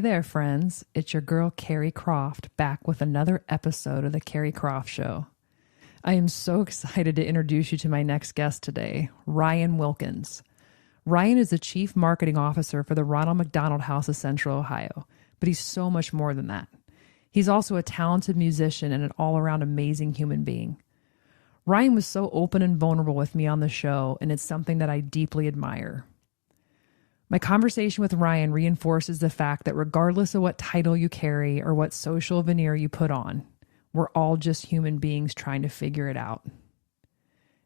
Hey there, friends. It's your girl, Carrie Croft, back with another episode of The Carrie Croft Show. I am so excited to introduce you to my next guest today, Ryan Wilkins. Ryan is the Chief Marketing Officer for the Ronald McDonald House of Central Ohio, but he's so much more than that. He's also a talented musician and an all-around amazing human being. Ryan was so open and vulnerable with me on the show, and it's something that I deeply admire. My conversation with Ryan reinforces the fact that regardless of what title you carry or what social veneer you put on, we're all just human beings trying to figure it out.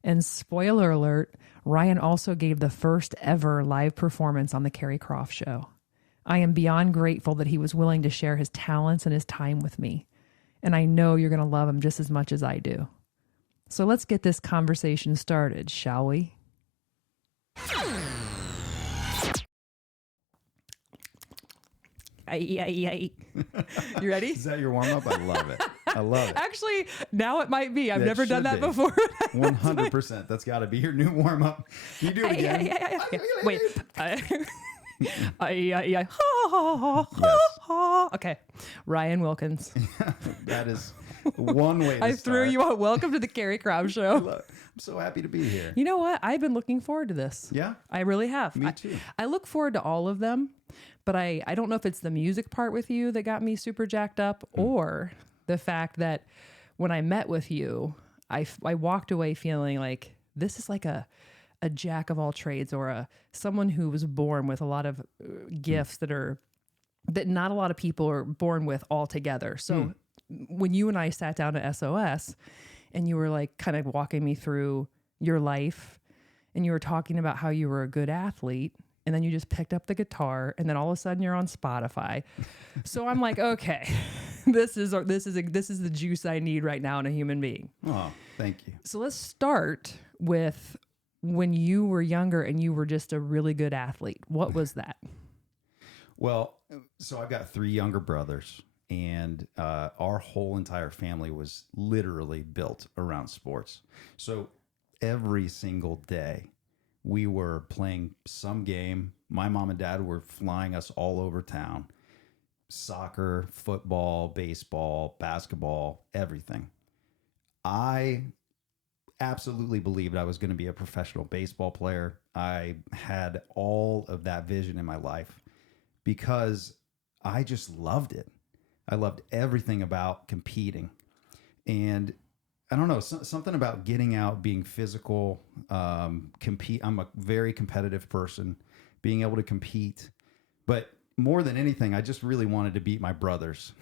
And spoiler alert, Ryan also gave the first ever live performance on The Carrie Croft Show. I am beyond grateful that he was willing to share his talents and his time with me. And I know you're going to love him just as much as I do. So let's get this conversation started, shall we? You ready? Is that your warm-up? I love it. I love it. Actually, now it might be. I've never done that before. 100%. That's got to be your new warm-up. You do it again. Wait. Okay. Ryan Wilkins. That is one way to I threw you out. Welcome to the Carrie Croft Show. I'm so happy to be here. You know what? I've been looking forward to this. Yeah? I really have. Me too. I look forward to all of them, but I don't know if it's the music part with you that got me super jacked up or the fact that when I met with you, I walked away feeling like this is like a jack of all trades or someone who was born with a lot of gifts that not a lot of people are born with altogether. So when you and I sat down at SOS and you were like kind of walking me through your life and you were talking about how you were a good athlete and then you just picked up the guitar and then all of a sudden you're on Spotify. So I'm like, okay, this is the juice I need right now in a human being. Oh, thank you. So let's start with when you were younger and you were just a really good athlete. What was that? Well, so I've got 3 younger brothers, and our whole entire family was literally built around sports. So every single day we were playing some game. My mom and dad were flying us all over town. Soccer, football, baseball, basketball, everything. I absolutely believed I was going to be a professional baseball player. I had all of that vision in my life because I just loved it. I loved everything about competing. And I don't know, something about getting out, being physical, compete. I'm a very competitive person, being able to compete. But more than anything, I just really wanted to beat my brothers.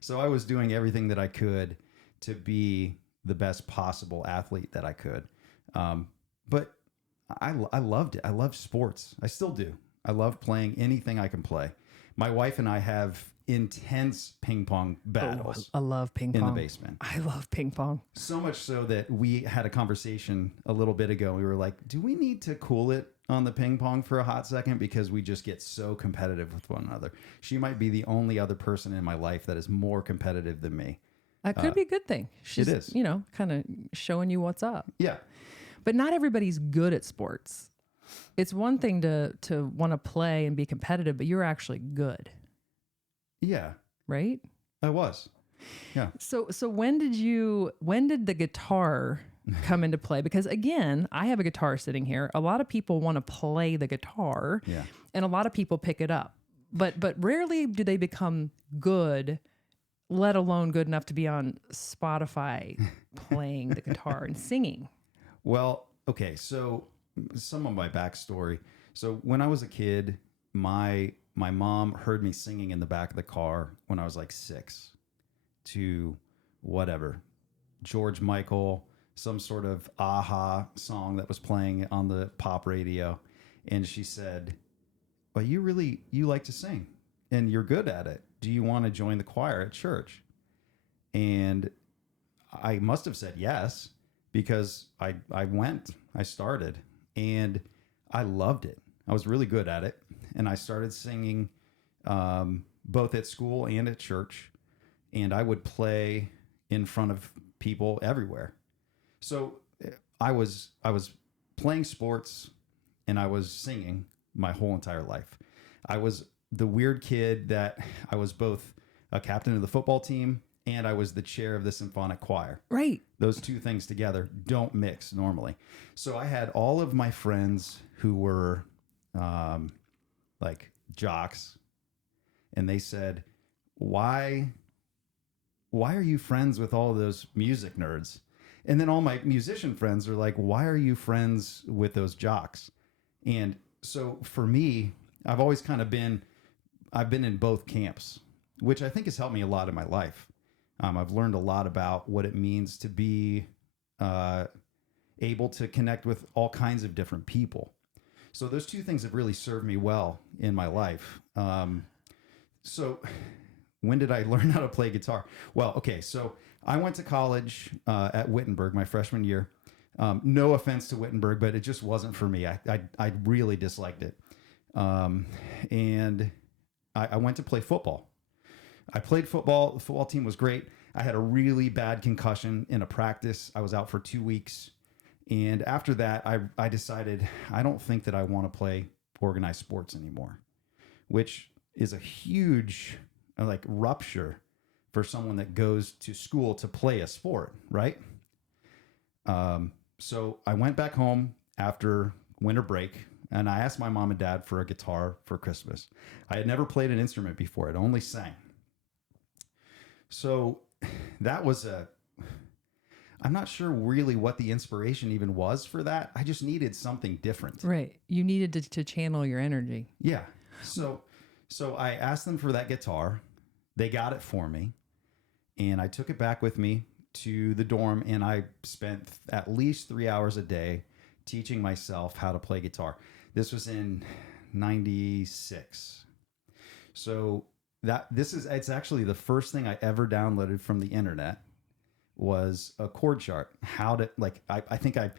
So I was doing everything that I could to be the best possible athlete that I could. But I loved it. I love sports. I still do. I love playing anything I can play. My wife and I have intense ping pong battles. I love ping pong. In the basement. I love ping pong. So much so that we had a conversation a little bit ago. We were like, do we need to cool it on the ping pong for a hot second? Because we just get so competitive with one another. She might be the only other person in my life that is more competitive than me. That could be a good thing. She's, it is. Kind of showing you what's up. Yeah. But not everybody's good at sports. It's one thing to want to play and be competitive, but you're actually good. Yeah. Right? I was. Yeah. So when did the guitar come into play? Because again, I have a guitar sitting here. A lot of people want to play the guitar, and a lot of people pick it up. But rarely do they become good, let alone good enough to be on Spotify playing the guitar and singing. Well, okay, so some of my backstory. So when I was a kid, my mom heard me singing in the back of the car when I was like 6 to whatever, George Michael, some sort of Aha song that was playing on the pop radio. And she said, well, you like to sing and you're good at it. Do you want to join the choir at church? And I must have said yes, because I started, and I loved it. I was really good at it. And I started singing both at school and at church. And I would play in front of people everywhere. So I was playing sports and I was singing my whole entire life. I was the weird kid that I was both a captain of the football team and I was the chair of the symphonic choir. Right. Those two things together don't mix normally. So I had all of my friends who were like jocks, and they said, why are you friends with all those music nerds? And then all my musician friends are like, why are you friends with those jocks? And so for me, I've always kind of I've been in both camps, which I think has helped me a lot in my life. I've learned a lot about what it means to be able to connect with all kinds of different people. So those two things have really served me well in my life. So when did I learn how to play guitar? Well, okay, so I went to college at Wittenberg my freshman year. No offense to Wittenberg, but it just wasn't for me. I really disliked it. And I went to play football. I played football. The football team was great. I had a really bad concussion in a practice. I was out for 2 weeks. And after that, I decided I don't think that I want to play organized sports anymore, which is a huge like rupture for someone that goes to school to play a sport, right? So I went back home after winter break and I asked my mom and dad for a guitar for Christmas. I had never played an instrument before. I'd only sang. So that was I'm not sure really what the inspiration even was for that. I just needed something different. Right. You needed to channel your energy. Yeah. So I asked them for that guitar. They got it for me. And I took it back with me to the dorm and I spent at least 3 hours a day teaching myself how to play guitar. This was in 96. So it's actually the first thing I ever downloaded from the internet was a chord chart. I think there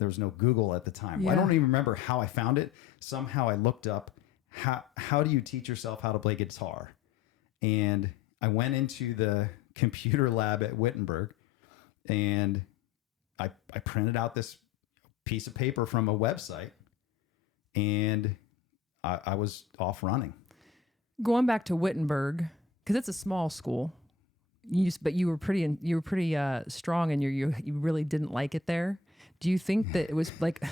was no Google at the time. Yeah. I don't even remember how I found it. Somehow I looked up how do you teach yourself how to play guitar? And I went into the computer lab at Wittenberg and I printed out this piece of paper from a website and I was off running. Going back to Wittenberg, because it's a small school, but you were pretty strong, and you really didn't like it there. Do you think that it was like,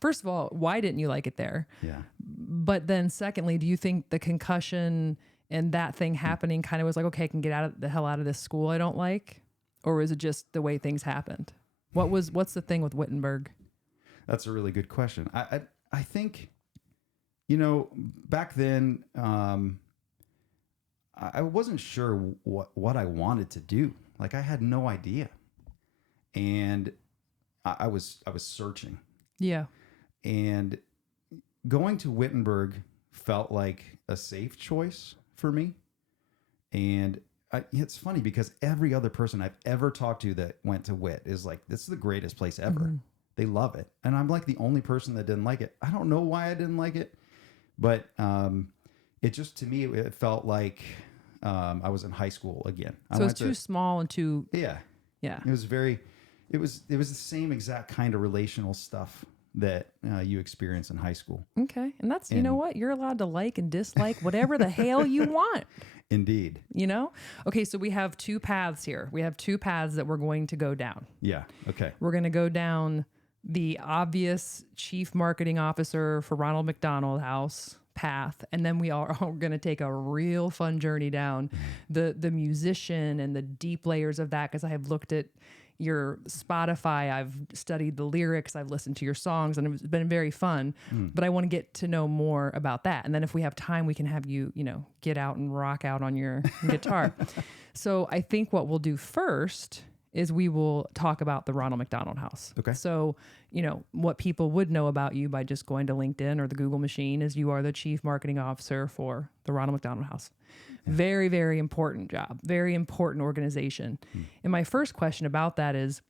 first of all, why didn't you like it there? Yeah. But then, secondly, do you think the concussion and that thing happening kind of was like, okay, I can get the hell out of this school I don't like, or was it just the way things happened? What's the thing with Wittenberg? That's a really good question. I think, back then. I wasn't sure what I wanted to do. Like I had no idea. And I was searching. Yeah. And going to Wittenberg felt like a safe choice for me. And it's funny because every other person I've ever talked to that went to Wit is like, this is the greatest place ever. Mm-hmm. They love it. And I'm like the only person that didn't like it. I don't know why I didn't like it, but it just, to me, it felt like I was in high school again. So it's too small and too... Yeah. Yeah. It was the same exact kind of relational stuff that you experience in high school. Okay. And that's, you know what? You're allowed to like and dislike whatever the hell you want. Indeed. Okay, so we have two paths here. We have two paths that we're going to go down. Yeah. Okay. We're going to go down the obvious chief marketing officer for Ronald McDonald House path, and then we are going to take a real fun journey down the musician and the deep layers of that, because I have looked at your Spotify, I've studied the lyrics, I've listened to your songs, and it's been very fun. But I want to get to know more about that, and then if we have time, we can have you get out and rock out on your guitar. So I think what we'll do first is we will talk about the Ronald McDonald House. Okay. So, what people would know about you by just going to LinkedIn or the Google machine is you are the chief marketing officer for the Ronald McDonald House. Yeah. Very, very important job, very important organization. And my first question about that is,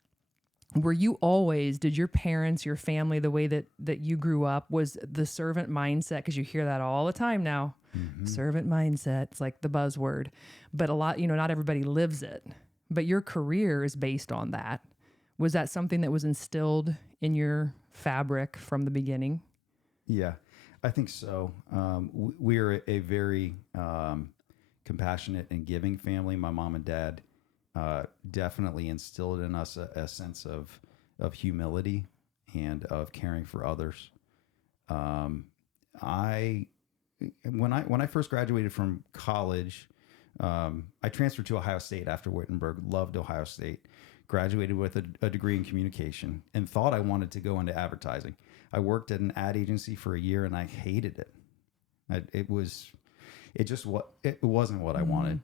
did your parents, your family, the way that you grew up, was the servant mindset? Because you hear that all the time now. Mm-hmm. Servant mindset, it's like the buzzword. But a lot, not everybody lives it. But your career is based on that. Was that something that was instilled in your fabric from the beginning? Yeah. I think so. We're a very compassionate and giving family. My mom and dad definitely instilled in us a sense of humility and of caring for others. I when I first graduated from college, I transferred to Ohio State after Wittenberg. Loved Ohio State. Graduated with a degree in communication and thought I wanted to go into advertising. I worked at an ad agency for a year and I hated it. It wasn't what I wanted.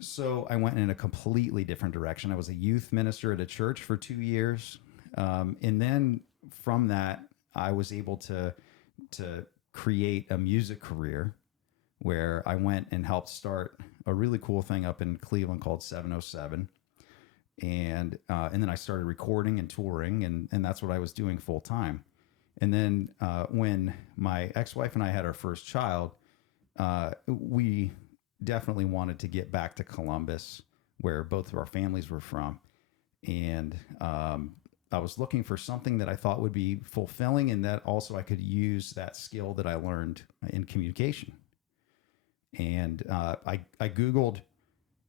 So I went in a completely different direction. I was a youth minister at a church for 2 years. And then from that, I was able to create a music career where I went and helped start a really cool thing up in Cleveland called 707. And then I started recording and touring, and that's what I was doing full time. And then when my ex-wife and I had our first child, we definitely wanted to get back to Columbus, where both of our families were from. And I was looking for something that I thought would be fulfilling, and that also I could use that skill that I learned in communication. And I Googled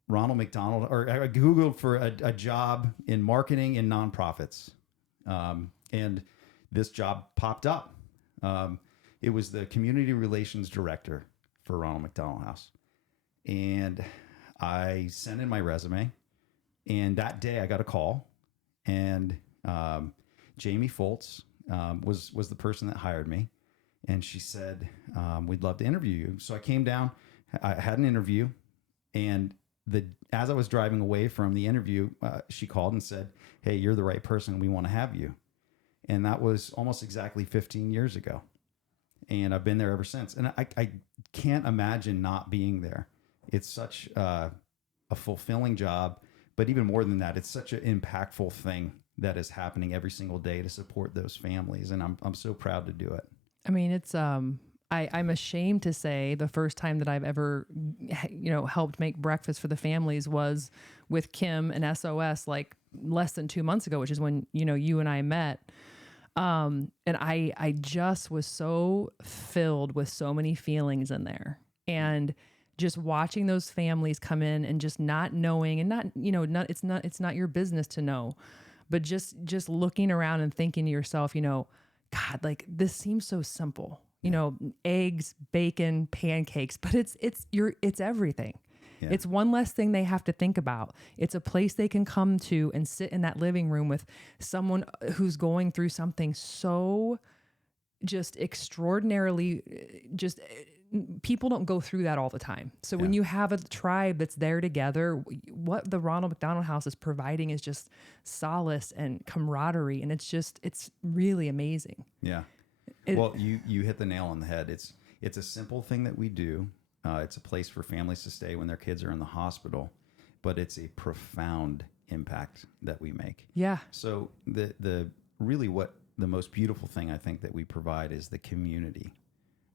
Ronald McDonald, or I Googled for a job in marketing in nonprofits. And this job popped up. It was the community relations director for Ronald McDonald House. And I sent in my resume, and that day I got a call, and Jamie Foltz was the person that hired me. And she said, we'd love to interview you. So I came down, I had an interview, and as I was driving away from the interview, she called and said, "Hey, you're the right person. We want to have you." And that was almost exactly 15 years ago. And I've been there ever since. And I can't imagine not being there. It's such a fulfilling job. But even more than that, it's such an impactful thing that is happening every single day to support those families. And I'm so proud to do it. I mean, it's I'm ashamed to say the first time that I've ever, helped make breakfast for the families was with Kim and SOS, like less than 2 months ago, which is when, you and I met. And I just was so filled with so many feelings in there, and just watching those families come in and just not knowing, and it's not your business to know, but just looking around and thinking to yourself, God, like this seems so simple, eggs, bacon, pancakes, but it's everything. Yeah. It's one less thing they have to think about. It's a place they can come to and sit in that living room with someone who's going through something so just extraordinarily, people don't go through that all the time. So when you have a tribe that's there together, what the Ronald McDonald House is providing is just solace and camaraderie. And it's really amazing. Yeah. Well, you hit the nail on the head. It's a simple thing that we do. It's a place for families to stay when their kids are in the hospital, but it's a profound impact that we make. Yeah. So the really what the most beautiful thing I think that we provide is the community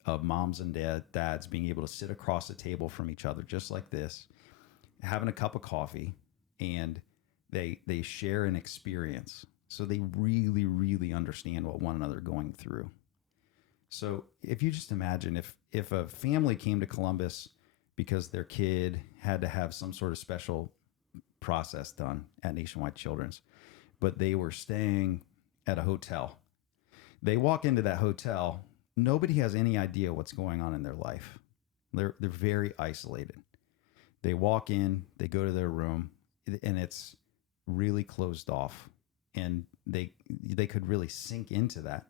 of moms and dads being able to sit across the table from each other, just like this, having a cup of coffee, and they share an experience. So they really, really understand what one another are going through. So if you just imagine if a family came to Columbus because their kid had to have some sort of special process done at Nationwide Children's, but they were staying at a hotel. They walk into that hotel, nobody has any idea what's going on in their life. They're very isolated. They walk in, they go to their room, and it's really closed off, and they could really sink into that.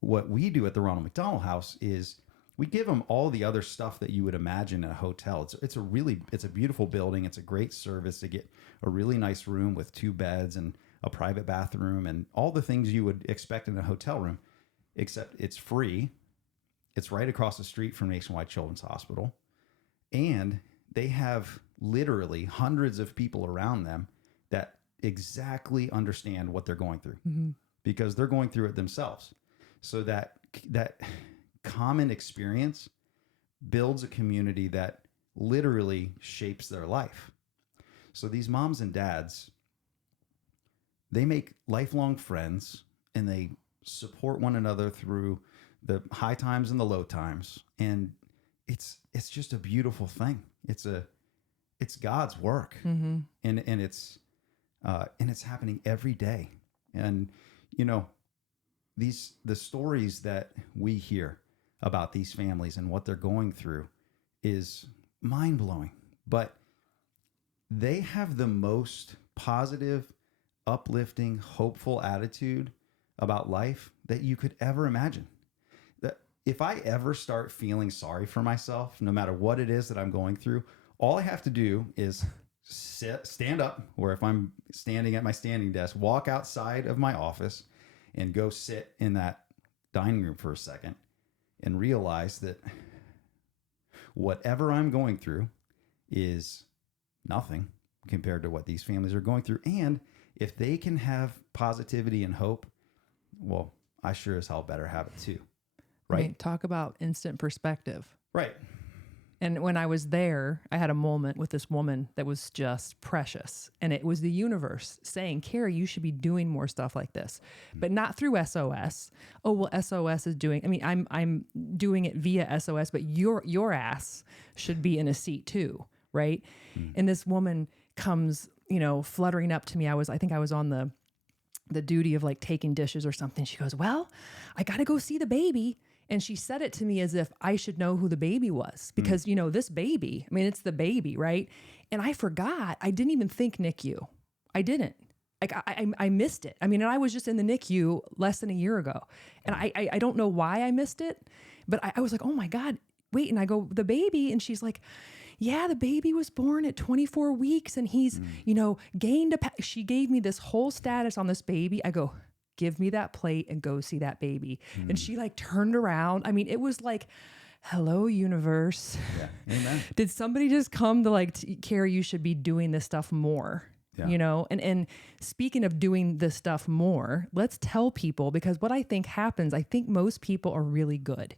What we do at the Ronald McDonald House is we give them all the other stuff that you would imagine in a hotel. It's a beautiful building. It's a great service to get a really nice room with 2 beds and a private bathroom and all the things you would expect in a hotel room, except it's free. It's right across the street from Nationwide Children's Hospital. And they have literally hundreds of people around them that exactly understand what they're going through, because they're going through it themselves. So that common experience builds a community that literally shapes their life. So these moms and dads, they make lifelong friends, and they support one another through the high times and the low times. And it's just a beautiful thing. It's God's work. Mm-hmm. And it's happening every day. And, you know, the stories that we hear about these families and what they're going through is mind blowing, but they have the most positive, uplifting, hopeful attitude about life that you could ever imagine. That if I ever start feeling sorry for myself, no matter what it is that I'm going through, all I have to do is stand up, or if I'm standing at my standing desk, walk outside of my office and go sit in that dining room for a second and realize that whatever I'm going through is nothing compared to what these families are going through. And if they can have positivity and hope, well, I sure as hell better have it too. Right? I mean, talk about instant perspective. Right. And when I was there, I had a moment with this woman that was just precious. And it was the universe saying, Carrie, you should be doing more stuff like this, but not through SOS. Oh, well, SOS is doing, I mean, I'm doing it via SOS, but your ass should be in a seat too. Right. And this woman comes, you know, fluttering up to me. I think I was on the duty of like taking dishes or something. She goes, well, I got to go see the baby. And she said it to me as if I should know who the baby was because, you know, this baby, I mean, it's the baby, right? And I forgot. I didn't even think NICU. I didn't. Like, I missed it. I mean, and I was just in the NICU less than a year ago. And I don't know why I missed it, but I was like, oh my God, wait. And I go, the baby. And she's like, yeah, the baby was born at 24 weeks and he's, you know, gained she gave me this whole status on this baby. I go, give me that plate and go see that baby. And she like turned around. I mean, it was like, hello, universe. Yeah. Amen. Did somebody just come to like, Carrie, you should be doing this stuff more, you know? And speaking of doing this stuff more, let's tell people, because what I think happens, I think most people are really good,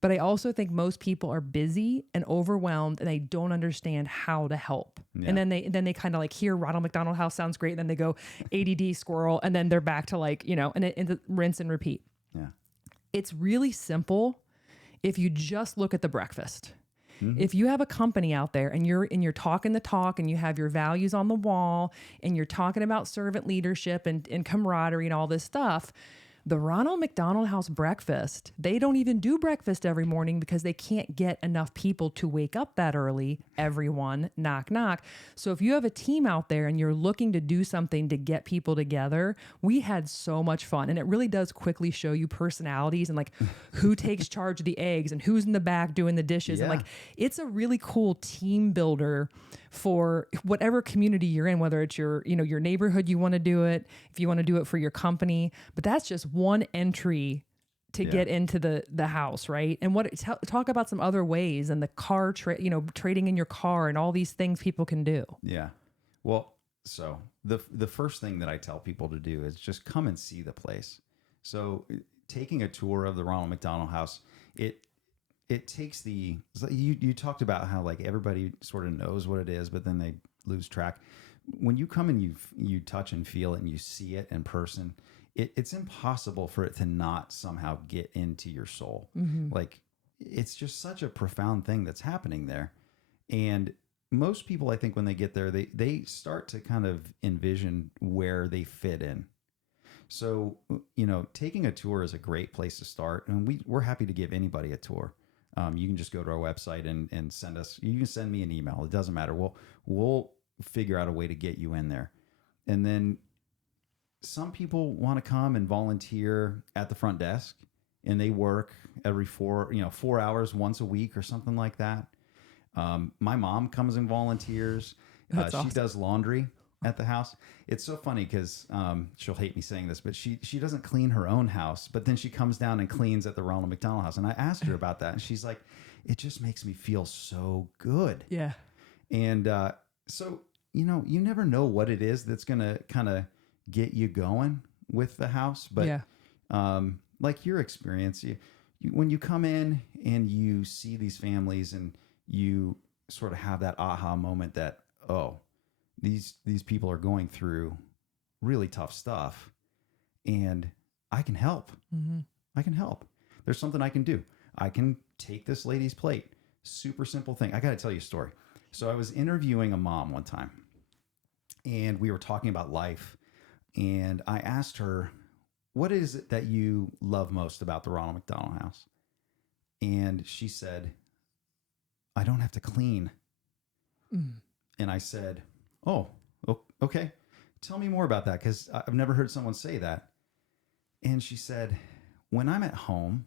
but I also think most people are busy and overwhelmed and they don't understand how to help. Yeah. And then they kind of like hear Ronald McDonald House sounds great. And then they go ADD squirrel. And then they're back to like, you know, and rinse and repeat. Yeah. It's really simple. If you just look at the breakfast, if you have a company out there and you're talking the talk and you have your values on the wall and you're talking about servant leadership and camaraderie and all this stuff, the Ronald McDonald House breakfast, they don't even do breakfast every morning because they can't get enough people to wake up that early. Everyone, knock, knock. So if you have a team out there and you're looking to do something to get people together, we had so much fun. And it really does quickly show you personalities and like who takes charge of the eggs and who's in the back doing the dishes. Yeah. And like, it's a really cool team builder for whatever community you're in, whether it's your neighborhood, you want to do it, if you want to do it for your company, but that's just one entry to get into the house. Right. And talk about some other ways and the car, trading in your car and all these things people can do. Yeah. Well, so the first thing that I tell people to do is just come and see the place. So taking a tour of the Ronald McDonald House, it takes you talked about how like everybody sort of knows what it is, but then they lose track. When you come and you touch and feel it and you see it in person, it's impossible for it to not somehow get into your soul. Like it's just such a profound thing that's happening there. And most people, I think when they get there, they start to kind of envision where they fit in. So, you know, taking a tour is a great place to start. And we're happy to give anybody a tour. You can just go to our website and you can send me an email. It doesn't matter. We'll figure out a way to get you in there. And then some people want to come and volunteer at the front desk and they work every 4 hours once a week or something like that. My mom comes and volunteers. That's awesome. She does laundry at the house. It's so funny because she'll hate me saying this, but she doesn't clean her own house, but then she comes down and cleans at the Ronald McDonald House. And I asked her about that, and she's like, it just makes me feel so good. Yeah. And so, you know, you never know what it is that's going to kind of get you going with the house. But like your experience, when you come in and you see these families and you sort of have that aha moment that, oh, these people are going through really tough stuff and I can help. I can help. there's something I can do. I can take this lady's plate. Super simple thing. I got to tell you a story. So I was interviewing a mom one time, and we were talking about life. And I asked her, what is it that you love most about the Ronald McDonald House? And she said, I don't have to clean. And I said, oh, okay. Tell me more about that, because I've never heard someone say that. And she said, when I'm at home,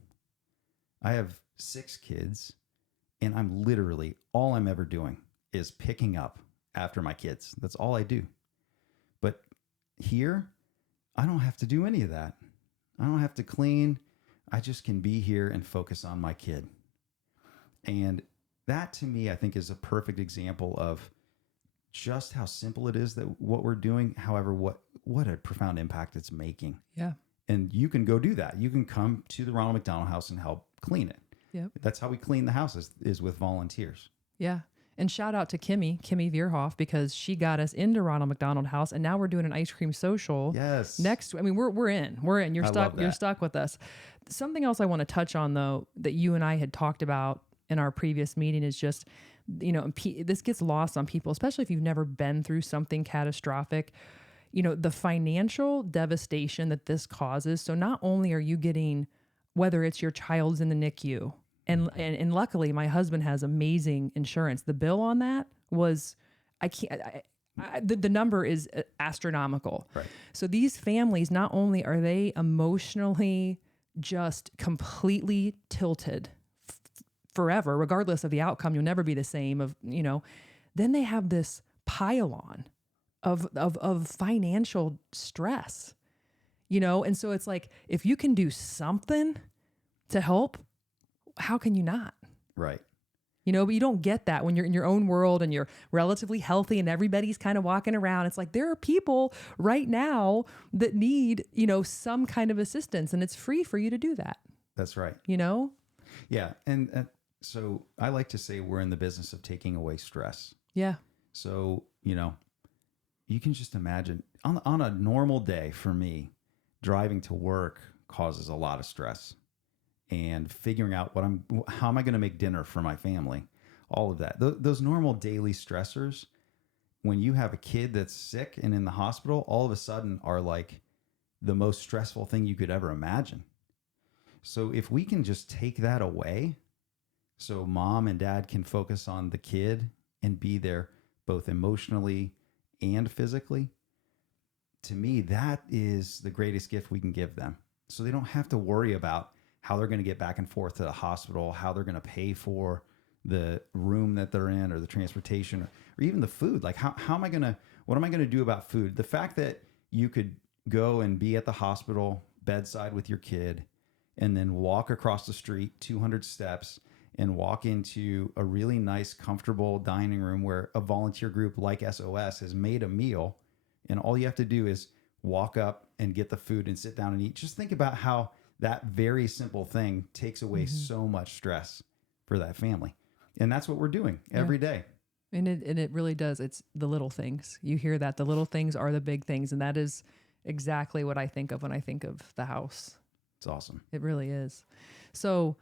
I have 6 kids, and I'm literally, all I'm ever doing is picking up after my kids. That's all I do. But here, I don't have to do any of that. I don't have to clean. I just can be here and focus on my kid. And that, to me, I think is a perfect example of just how simple it is that what we're doing. However, what a profound impact it's making. Yeah. And you can go do that. You can come to the Ronald McDonald House and help clean it. Yep. That's how we clean the houses, is with volunteers. Yeah. And shout out to Kimmy Vierhoff, because she got us into Ronald McDonald House, and now we're doing an ice cream social. Yes. Next, I mean, we're in. You're stuck. You're stuck with us. Something else I want to touch on, though, that you and I had talked about in our previous meeting is just, this gets lost on people, especially if you've never been through something catastrophic. The financial devastation that this causes. So not only are you getting, whether it's your child's in the NICU, and luckily my husband has amazing insurance. The bill on that was, the number is astronomical. Right. So these families, not only are they emotionally just completely tilted forever, regardless of the outcome, you'll never be the same then they have this pile on of financial stress, and so it's like, if you can do something to help, how can you not? Right. But you don't get that when you're in your own world and you're relatively healthy and everybody's kind of walking around. It's like, there are people right now that need, some kind of assistance, and it's free for you to do that. That's right. Yeah. And so I like to say we're in the business of taking away stress. Yeah. So, you can just imagine on a normal day for me, driving to work causes a lot of stress, and figuring out how am I going to make dinner for my family? All of that. Those normal daily stressors, when you have a kid that's sick and in the hospital, all of a sudden are like the most stressful thing you could ever imagine. So if we can just take that away, so mom and dad can focus on the kid and be there both emotionally and physically, to me, that is the greatest gift we can give them. So they don't have to worry about how they're going to get back and forth to the hospital, how they're going to pay for the room that they're in, or the transportation, or even the food. Like, what am I going to do about food? The fact that you could go and be at the hospital bedside with your kid and then walk across the street 200 steps and walk into a really nice, comfortable dining room where a volunteer group like SOS has made a meal, and all you have to do is walk up and get the food and sit down and eat. Just think about how that very simple thing takes away so much stress for that family. And that's what we're doing every day. And it really does. It's the little things. You hear that. The little things are the big things. And that is exactly what I think of when I think of the house. It's awesome. It really is. So,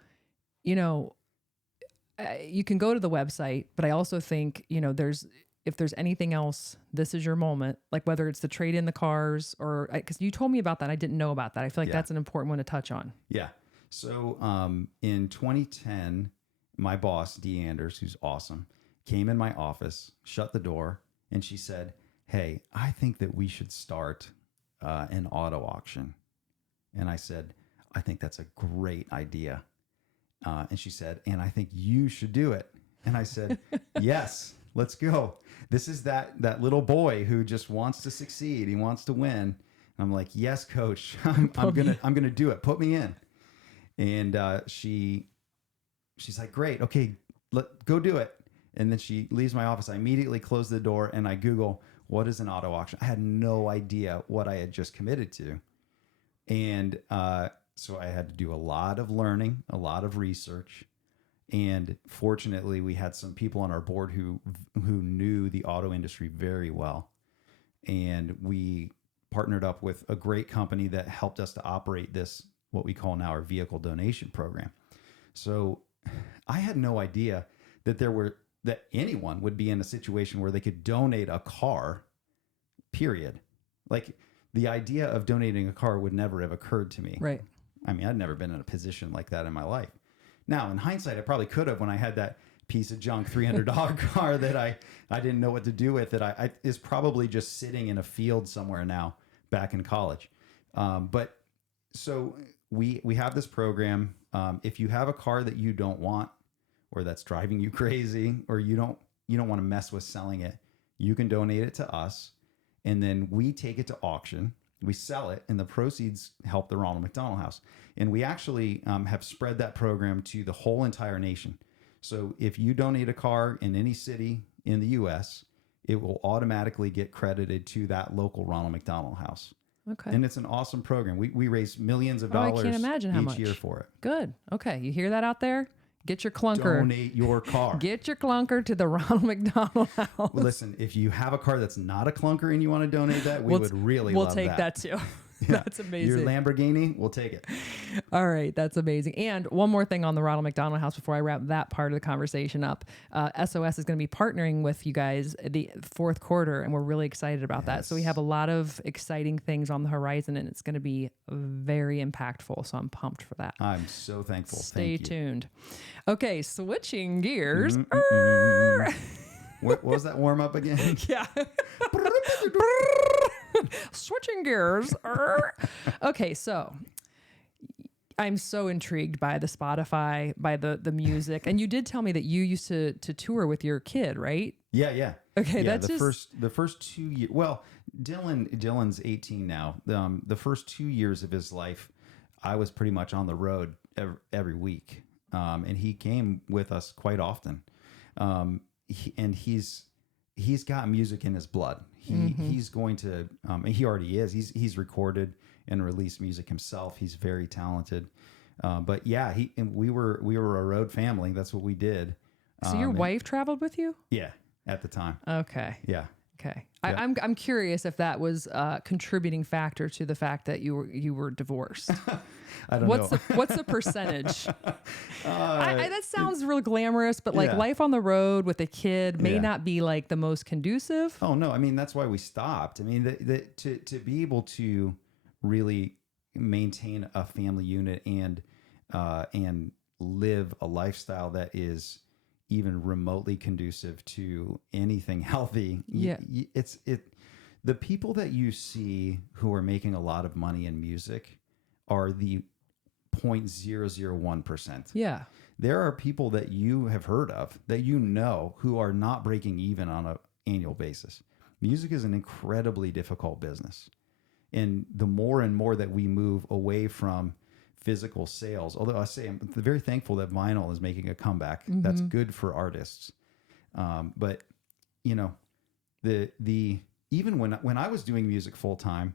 you can go to the website, but I also think, if there's anything else, this is your moment, like whether it's the trade in the cars, or because you told me about that. I didn't know about that. I feel like that's an important one to touch on. Yeah. So in 2010, my boss, Dee Anders, who's awesome, came in my office, shut the door, and she said, hey, I think that we should start an auto auction. And I said, I think that's a great idea. And she said, and I think you should do it. And I said, yes, let's go. This is that little boy who just wants to succeed. He wants to win. And I'm like, yes, coach, I'm gonna do it. Put me in. And she's like, great. Okay, go do it. And then she leaves my office. I immediately close the door and I Google, what is an auto auction? I had no idea what I had just committed to. And so I had to do a lot of learning, a lot of research. And fortunately, we had some people on our board who knew the auto industry very well. And we partnered up with a great company that helped us to operate this what we call now our vehicle donation program. So I had no idea that that anyone would be in a situation where they could donate a car, period. Like the idea of donating a car would never have occurred to me. Right. I mean, I'd never been in a position like that in my life. Now, in hindsight, I probably could have when I had that piece of junk $300 car that I didn't know what to do with. That I is probably just sitting in a field somewhere now back in college. But so we have this program. If you have a car that you don't want, or that's driving you crazy, or you don't want to mess with selling it, you can donate it to us, and then we take it to auction. We sell it, and the proceeds help the Ronald McDonald House. And we actually have spread that program to the whole entire nation. So if you donate a car in any city in the U.S., it will automatically get credited to that local Ronald McDonald House. Okay. And it's an awesome program. We raise millions of dollars I can't imagine how each much. year for it. Good. Okay. You hear that out there? Get your clunker. Donate your car. Get your clunker to the Ronald McDonald House. Well, listen, if you have a car that's not a clunker and you want to donate that, we would really we'll love take that too. Yeah. That's amazing. Your Lamborghini, we'll take it. All right. That's amazing. And one more thing on the Ronald McDonald House before I wrap that part of the conversation up. SOS is going to be partnering with you guys the fourth quarter, and we're really excited about that. So we have a lot of exciting things on the horizon, and it's going to be very impactful. So I'm pumped for that. I'm so thankful. Stay Thank you. tuned. Okay. Switching gears. What was that warm up again? Yeah. Switching gears. Okay, so I'm so intrigued by the Spotify, by the music. And you did tell me that you used to tour with your kid, right? Yeah. Okay, yeah, that's the first 2 years. Well, Dylan's 18 now. The first 2 years of his life, I was pretty much on the road every week, and he came with us quite often. He's got music in his blood. He's going to, and he already is. He's recorded and released music himself. He's very talented. But yeah, we were a road family. That's what we did. So your wife traveled with you? Yeah, at the time. Okay. Yeah. Okay. Yeah. I'm curious if that was a contributing factor to the fact that you were divorced. I don't know. What's the percentage? That sounds real glamorous, but like Yeah. life on the road with a kid may Yeah. not be like the most conducive. Oh no, I mean that's why we stopped. I mean to be able to really maintain a family unit and live a lifestyle that is even remotely conducive to anything healthy. Yeah. The people that you see who are making a lot of money in music are the 0.001%. Yeah. There are people that you have heard of that you know who are not breaking even on an annual basis. Music is an incredibly difficult business. And the more and more that we move away from physical sales, although I say I'm very thankful that vinyl is making a comeback. That's good for artists. But you know, the even when I was doing music full time,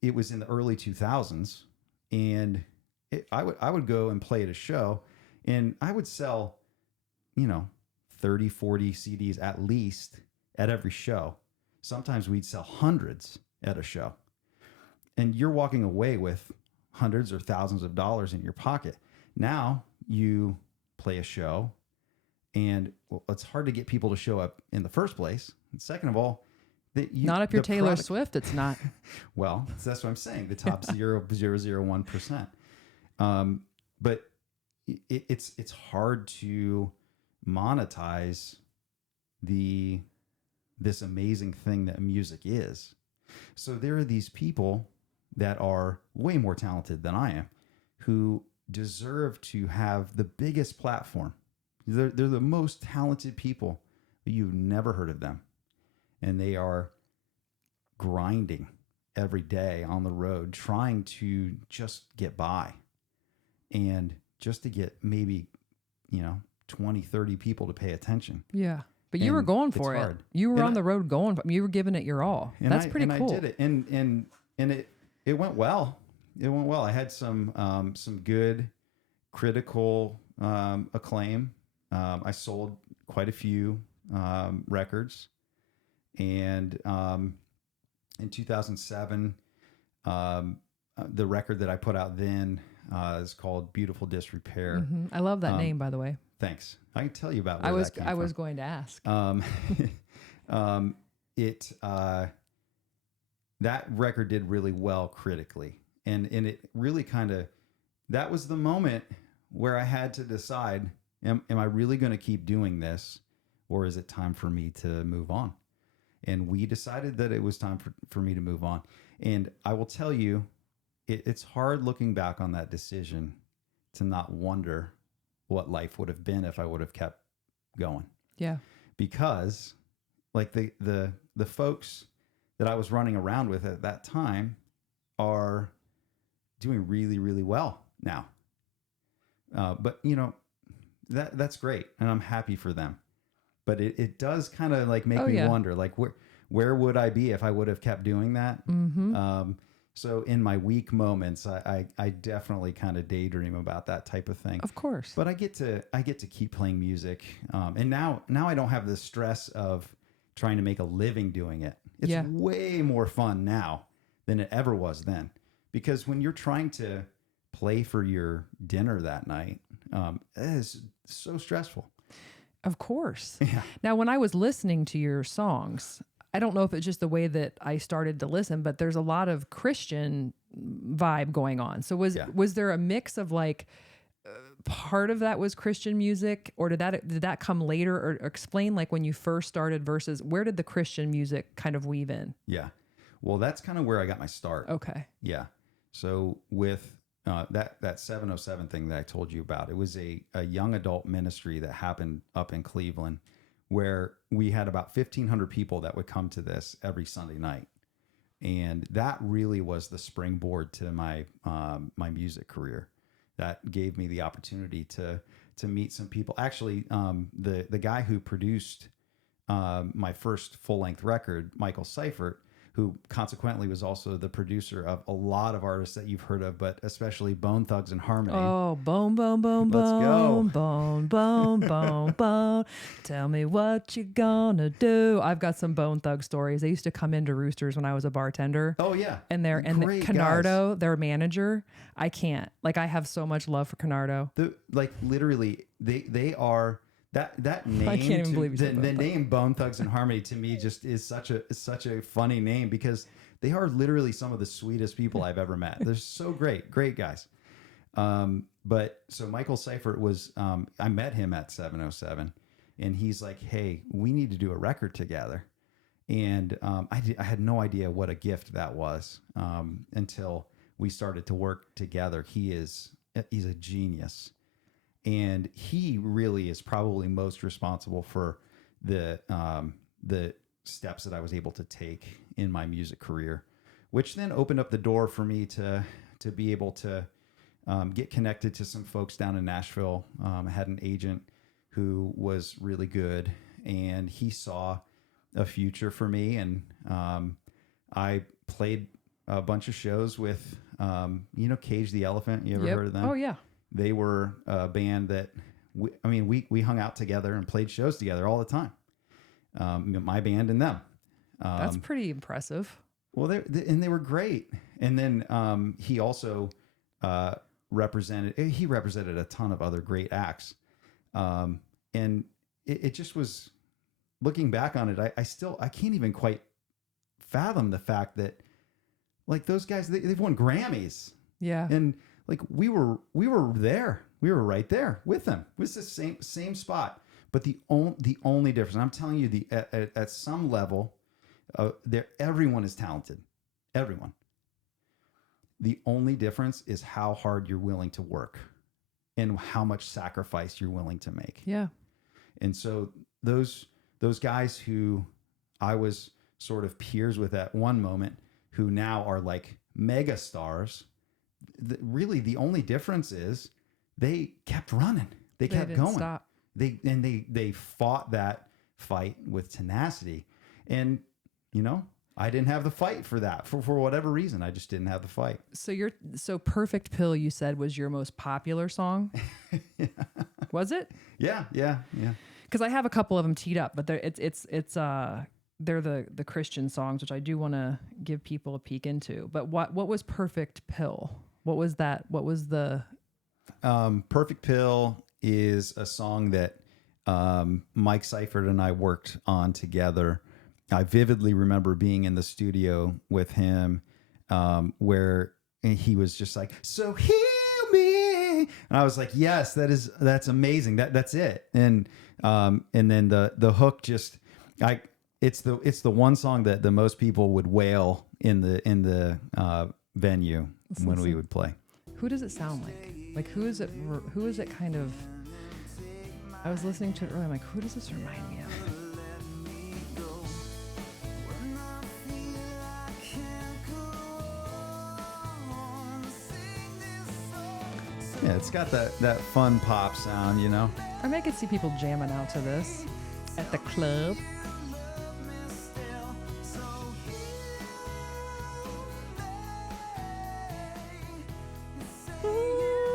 it was in the early 2000s, and I would go and play at a show, and I would sell, 30, 40 CDs at least at every show. Sometimes we'd sell hundreds at a show, and you're walking away with hundreds or thousands of dollars in your pocket. Now you play a show, and it's hard to get people to show up in the first place. And second of all, not if you're Taylor Swift, it's not. Well, that's what I'm saying. The top 0.001%. But it's hard to monetize this amazing thing that music is. So there are these people that are way more talented than I am, who deserve to have the biggest platform. They're the most talented people, but you've never heard of them. And they are grinding every day on the road, trying to just get by and just to get maybe, 20, 30 people to pay attention. Yeah. But you were going for it. Hard. You were on the road going, you were giving it your all. That's pretty cool. I did it. And it went well. It went well. I had some good critical acclaim. I sold quite a few records. And in 2007, I the record that I put out then is called Beautiful Disrepair. I love that name, by the way. Thanks. I can tell you about where that came I from. was going to ask. That record did really well critically, and it really kind of, that was the moment where I had to decide, am I really going to keep doing this, or is it time for me to move on? And we decided that it was time for me to move on. And I will tell you, it's hard looking back on that decision to not wonder what life would have been if I would have kept going. Yeah. Because like the folks that I was running around with at that time are doing really, really well now. But you know, that's great. And I'm happy for them. But it does kind of like make me wonder, like where would I be if I would have kept doing that? So in my weak moments, I definitely kind of daydream about that type of thing. Of course. But I get to keep playing music. And now I don't have the stress of trying to make a living doing it. It's way more fun now than it ever was then. Because when you're trying to play for your dinner that night, it is so stressful. Of course. Yeah. Now, when I was listening to your songs, I don't know if it's just the way that I started to listen, but there's a lot of Christian vibe going on. So was there a mix of like part of that was Christian music, or did that come later, or explain like when you first started versus where did the Christian music kind of weave in? Yeah. Well, that's kind of where I got my start. Okay. Yeah. So with that 707 thing that I told you about, it was a young adult ministry that happened up in Cleveland, where we had about 1,500 people that would come to this every Sunday night. And that really was the springboard to my my music career. That gave me the opportunity to meet some people. Actually, the guy who produced my first full-length record, Michael Seifert, who consequently was also the producer of a lot of artists that you've heard of, but especially Bone Thugs and Harmony. Oh, bone, bone, bone, Let's bone, go. bone, bone, bone, bone. Tell me what you gonna do. I've got some Bone Thug stories. They used to come into Roosters when I was a bartender. Oh yeah, and Great Canardo, guys. their manager. I can't. Like, I have so much love for Canardo. Literally, they are. That name, I can't even believe you said the name Bone Thugs and Harmony to me just is such a funny name, because they are literally some of the sweetest people I've ever met. They're so great guys. But so Michael Seifert was, I met him at 707, and he's like, "Hey, we need to do a record together." And I had no idea what a gift that was until we started to work together. He's a genius. And he really is probably most responsible for the steps that I was able to take in my music career, which then opened up the door for me to be able to get connected to some folks down in Nashville. I had an agent who was really good, and he saw a future for me. And I played a bunch of shows with, Cage the Elephant. You ever heard of them? Oh, yeah. They were a band that we hung out together and played shows together all the time. My band and them. That's pretty impressive. Well, they were great. And then he also represented a ton of other great acts. And it just was, looking back on it, I can't even quite fathom the fact that, like, those guys, they've won Grammys. Yeah. And like we were there. We were right there with them. It was the same spot. But the only difference, and I'm telling you, at some level, everyone is talented. Everyone. The only difference is how hard you're willing to work and how much sacrifice you're willing to make. Yeah. And so those guys who I was sort of peers with at one moment, who now are like mega stars, really the only difference is they kept running. They kept didn't going. Stop. They fought that fight with tenacity. And I didn't have the fight for that for whatever reason. I just didn't have the fight. So Perfect Pill, you said, was your most popular song. Yeah. Was it? Yeah. Because I have a couple of them teed up, but it's they're the Christian songs, which I do want to give people a peek into. But what was Perfect Pill? What was that? What was the Perfect Pill is a song that Mike Seifert and I worked on together. I vividly remember being in the studio with him where he was just like, "So heal me," and I was like, "Yes, that's amazing. That's it." And then the hook just it's the one song that the most people would wail in the venue when we would play. Who does it sound like? Like who is it? Who is it kind of? I was listening to it earlier. I'm like, who does this remind me of? Yeah, it's got that fun pop sound, you know. I mean, I could see people jamming out to this at the club.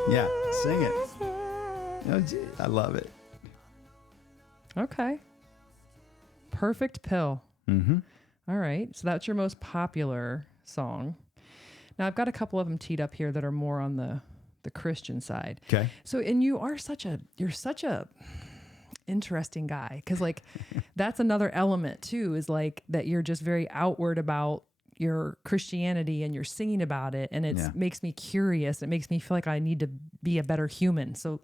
Yeah, sing it. Oh, gee, I love it. Okay. Perfect Pill. Mm-hmm. All right. So that's your most popular song. Now I've got a couple of them teed up here that are more on the Christian side. Okay. So, and you're such a interesting guy. Cause like, that's another element too, is like that you're just very outward about your Christianity and you're singing about it. And it makes me curious. It makes me feel like I need to be a better human. So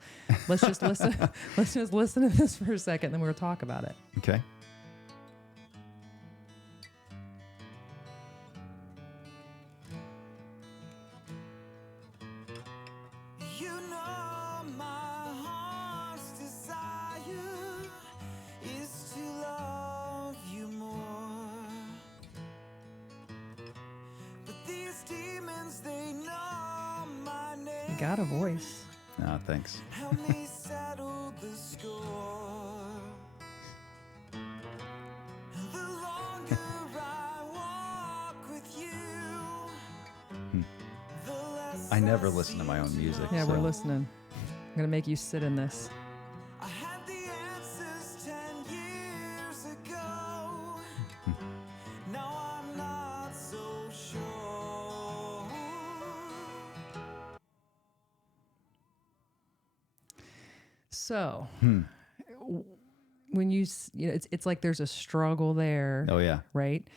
let's just listen. Let's just listen to this for a second. Then we'll talk about it. Okay. Got a voice. Oh, thanks. I never listen to my own music. Yeah, so. We're listening. I'm going to make you sit in this. So, when you know, it's like there's a struggle there. Oh yeah, right.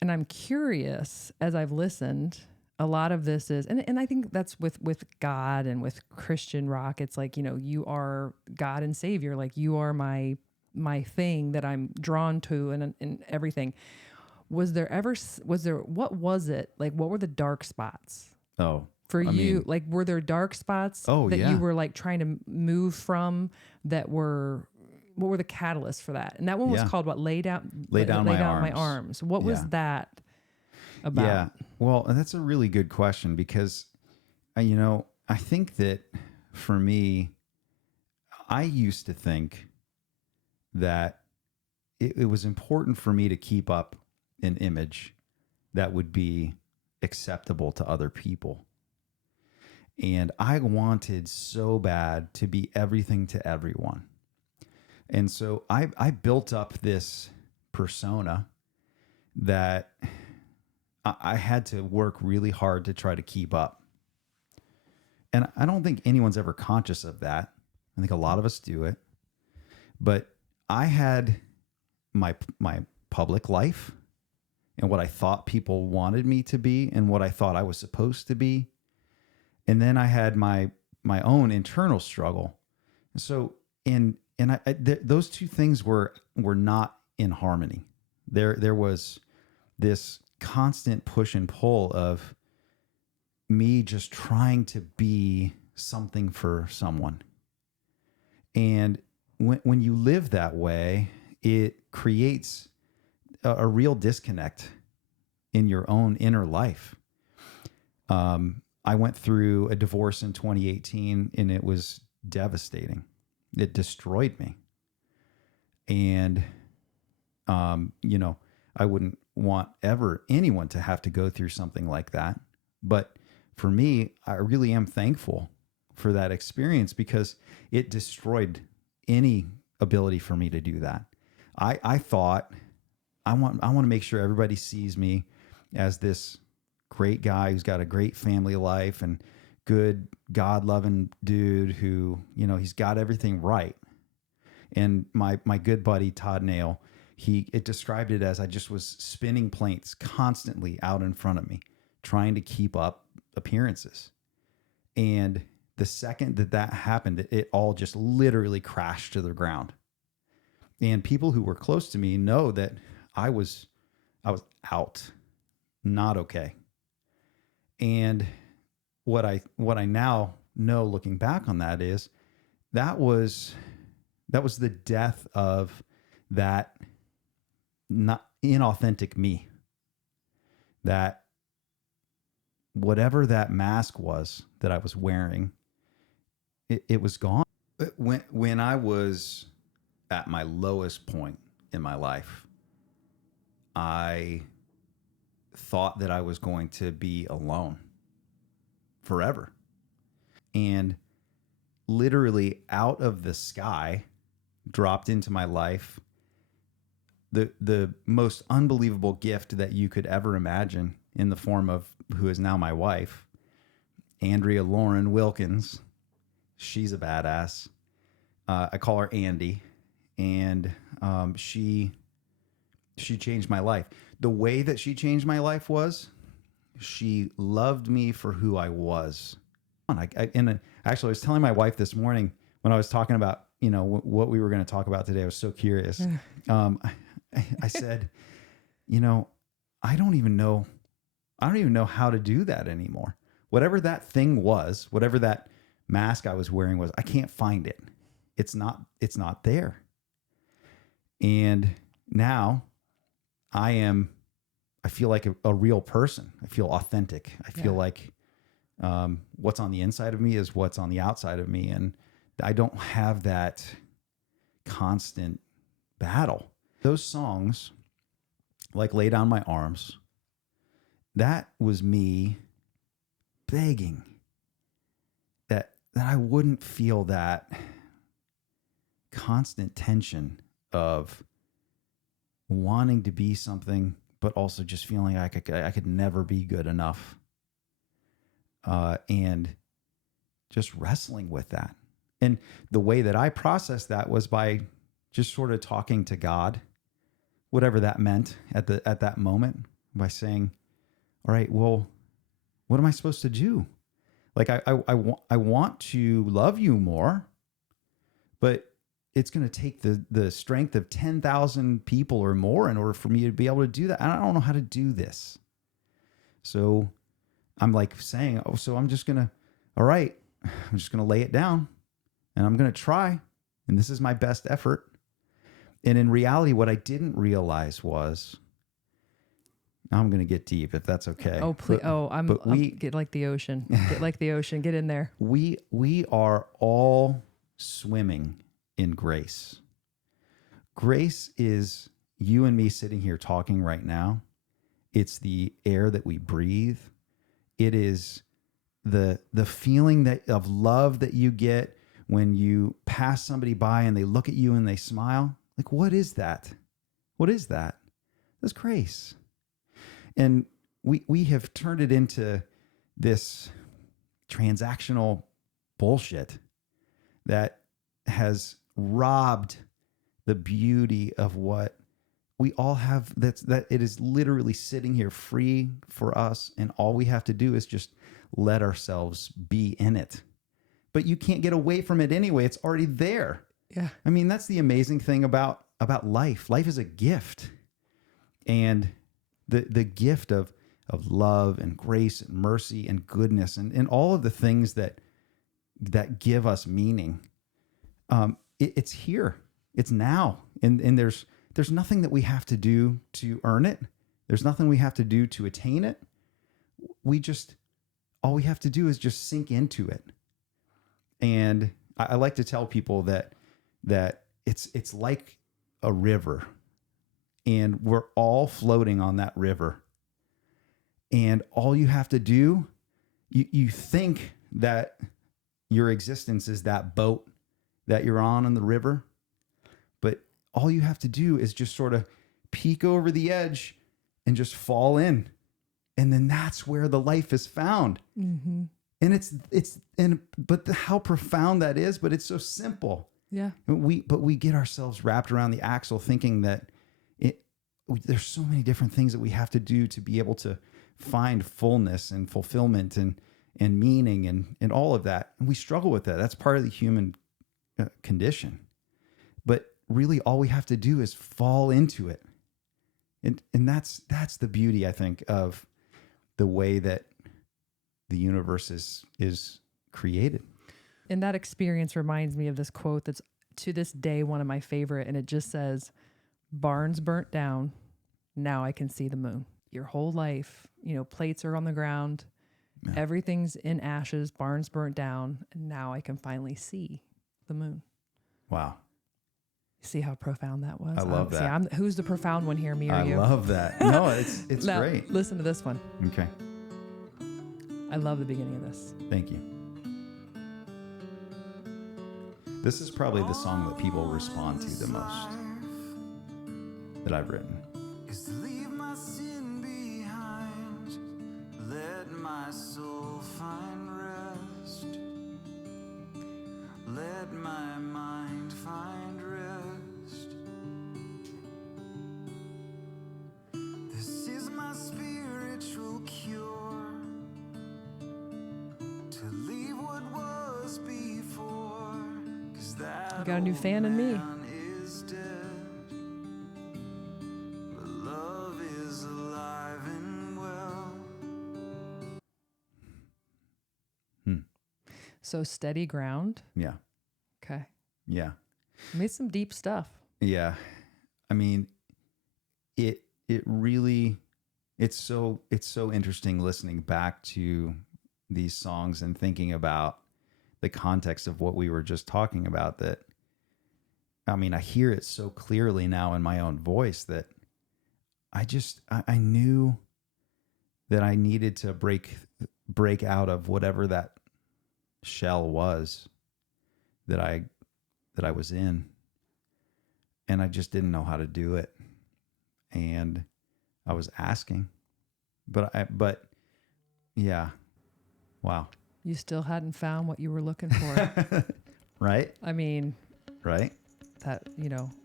And I'm curious as I've listened. A lot of this is, and I think that's with God and with Christian rock. It's like, you know, you are God and Savior. Like you are my thing that I'm drawn to, and everything. What was it like? What were the dark spots? Oh. For you, like, were there dark spots that you were like trying to move from what were the catalysts for that? And that one was called what? Lay down my arms. What was that about? Yeah. Well, that's a really good question because, you know, I think that for me, I used to think that it was important for me to keep up an image that would be acceptable to other people. And I wanted so bad to be everything to everyone. And so I built up this persona that I had to work really hard to try to keep up. And I don't think anyone's ever conscious of that. I think a lot of us do it. But I had my public life and what I thought people wanted me to be and what I thought I was supposed to be. And then I had my own internal struggle. So those two things were not in harmony. There was this constant push and pull of me just trying to be something for someone. And when you live that way, it creates a real disconnect in your own inner life. I went through a divorce in 2018 and it was devastating. It destroyed me. And, you know, I wouldn't want ever anyone to have to go through something like that. But for me, I really am thankful for that experience because it destroyed any ability for me to do that. I thought I want to make sure everybody sees me as this great guy who's got a great family life and good God-loving dude who, he's got everything right. And my good buddy Todd Nail, it described it as I just was spinning plates constantly out in front of me, trying to keep up appearances. And the second that happened, it all just literally crashed to the ground. And people who were close to me know that I was out, not okay. And what I now know, looking back on that, is that was the death of that not inauthentic me. That whatever that mask was that I was wearing, it was gone. When I was at my lowest point in my life, I thought that I was going to be alone forever. And literally out of the sky dropped into my life the most unbelievable gift that you could ever imagine, in the form of who is now my wife, Andrea Lauren Wilkins. She's a badass. I call her Andy, and she changed my life. The way that she changed my life was she loved me for who I was. And actually, I was telling my wife this morning when I was talking about what we were going to talk about today. I was so curious. I said, I don't even know how to do that anymore. Whatever that thing was, whatever that mask I was wearing was, I can't find it. It's not there. And now I feel like a real person. I feel authentic. I feel like what's on the inside of me is what's on the outside of me. And I don't have that constant battle. Those songs, like Lay Down My Arms, that was me begging that I wouldn't feel that constant tension of wanting to be something, but also just feeling like I could never be good enough. And just wrestling with that. And the way that I processed that was by just sort of talking to God, whatever that meant at that moment, by saying, all right, well, what am I supposed to do? Like, I want to love you more, but it's going to take the strength of 10,000 people or more in order for me to be able to do that. I don't know how to do this. So I'm like saying, so I'm just going to lay it down and I'm going to try. And this is my best effort. And in reality, what I didn't realize was, I'm going to get deep if that's okay. Oh, please. Get like the ocean. Get like the ocean. Get in there. We are all swimming in grace. Grace is you and me sitting here talking right now. It's the air that we breathe. It is the feeling of love that you get when you pass somebody by and they look at you and they smile. Like, what is that? What is that? That's grace. And we have turned it into this transactional bullshit that has robbed the beauty of what we all have. That it is literally sitting here free for us, and all we have to do is just let ourselves be in it. But you can't get away from it anyway. It's already there. Yeah. I mean, that's the amazing thing about life. Life is a gift. And the gift of love and grace and mercy and goodness and all of the things that give us meaning. It's here. It's now. And there's nothing that we have to do to earn it. There's nothing we have to do to attain it. All we have to do is just sink into it. And I like to tell people that it's like a river, and we're all floating on that river. And all you have to do, you think that your existence is that boat that you're on the river, but all you have to do is just sort of peek over the edge and just fall in. And then that's where the life is found. Mm-hmm. And how profound that is, but it's so simple. Yeah. But we get ourselves wrapped around the axle thinking that there's so many different things that we have to do to be able to find fullness and fulfillment and meaning and all of that. And we struggle with that. That's part of the human condition. But really all we have to do is fall into it. And that's the beauty, I think, of the way that the universe is created. And that experience reminds me of this quote that's to this day one of my favorite, and it just says, "Barns burnt down, now I can see the moon." Your whole life, plates are on the ground, everything's in ashes, barns burnt down, and now I can finally see the moon. Wow. See how profound that was? I love that. Who's the profound one here, me or you? I love that. No, it's now, great. Listen to this one. Okay. I love the beginning of this. Thank you. This is probably the song that people respond to the most that I've written. Is to leave my sin behind, let my soul find rest, let my mind find rest. This is my spiritual cure, to leave what was before, 'cause that You got a new fan in me. is dead. But love is alive and well. So steady ground. Yeah. Okay. Yeah. Made some deep stuff. Yeah. I mean, it really, it's so interesting listening back to these songs and thinking about the context of what we were just talking about. That, I mean, I hear it so clearly now in my own voice that I knew that I needed to break out of whatever that shell was that I was in. And I just didn't know how to do it. And I was asking, but yeah. Wow. You still hadn't found what you were looking for. Right? I mean, Right? that,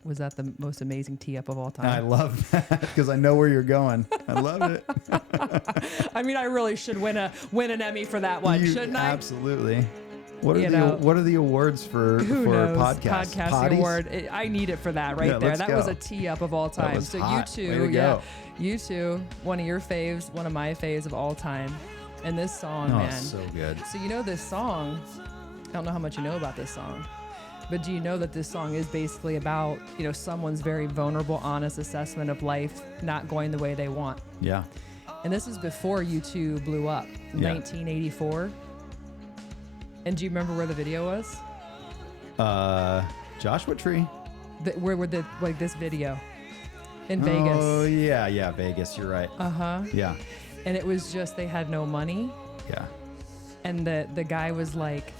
was that the most amazing tee up of all I time? love that because I know where you're going. I love it. I mean, I really should win an Emmy for that one, shouldn't I? Absolutely. What are the awards for podcasts? Podcast Potties? award. I need it for that right there. let's That go. was a tee up of all time. was So hot. you Way two, to go. you two, one of your faves, one of my faves of all time. And this song, Oh, man. so good. So this song, I don't know how much you know about this song, but do you know that this song is basically about, someone's very vulnerable, honest assessment of life not going the way they want. Yeah. And this is before U2 blew up, in Yeah. 1984. And do you remember where the video was? Joshua Tree. Where were this video? In Oh, Vegas. yeah, Vegas. You're right. Uh-huh. Yeah, And it was just, they had no money. yeah. And the guy was like,